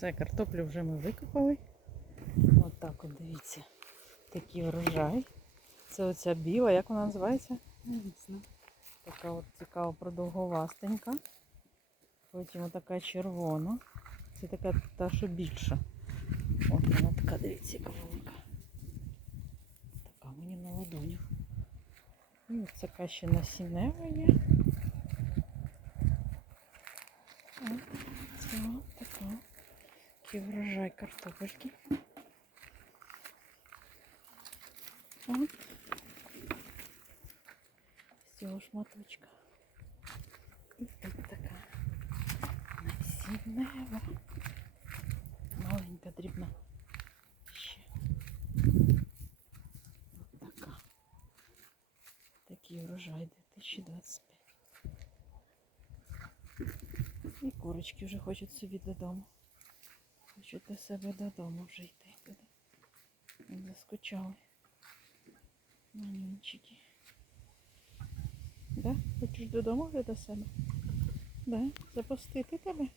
Все, картоплю вже ми викопали. От так от дивіться. Такий врожай. Це оця біла, як вона називається? Не. Така от цікава продовговастенька. Потім отака червона. Це така та, що більша. От вона така, дивіться, яка велика. Така мені на ладоню. І ось така ще насінева є. Такий врожай картопельки. От. З цього шматочка. І тут така насіннева. Маленька, дрібна. Ще. От така. Такий урожай 2025. І курочки вже хочуть собі додому. Хочуть до себе додому вже йти. Заскучали. Манюнчики. Да? Хочеш додому вже до себе? Да? Запустити тебе?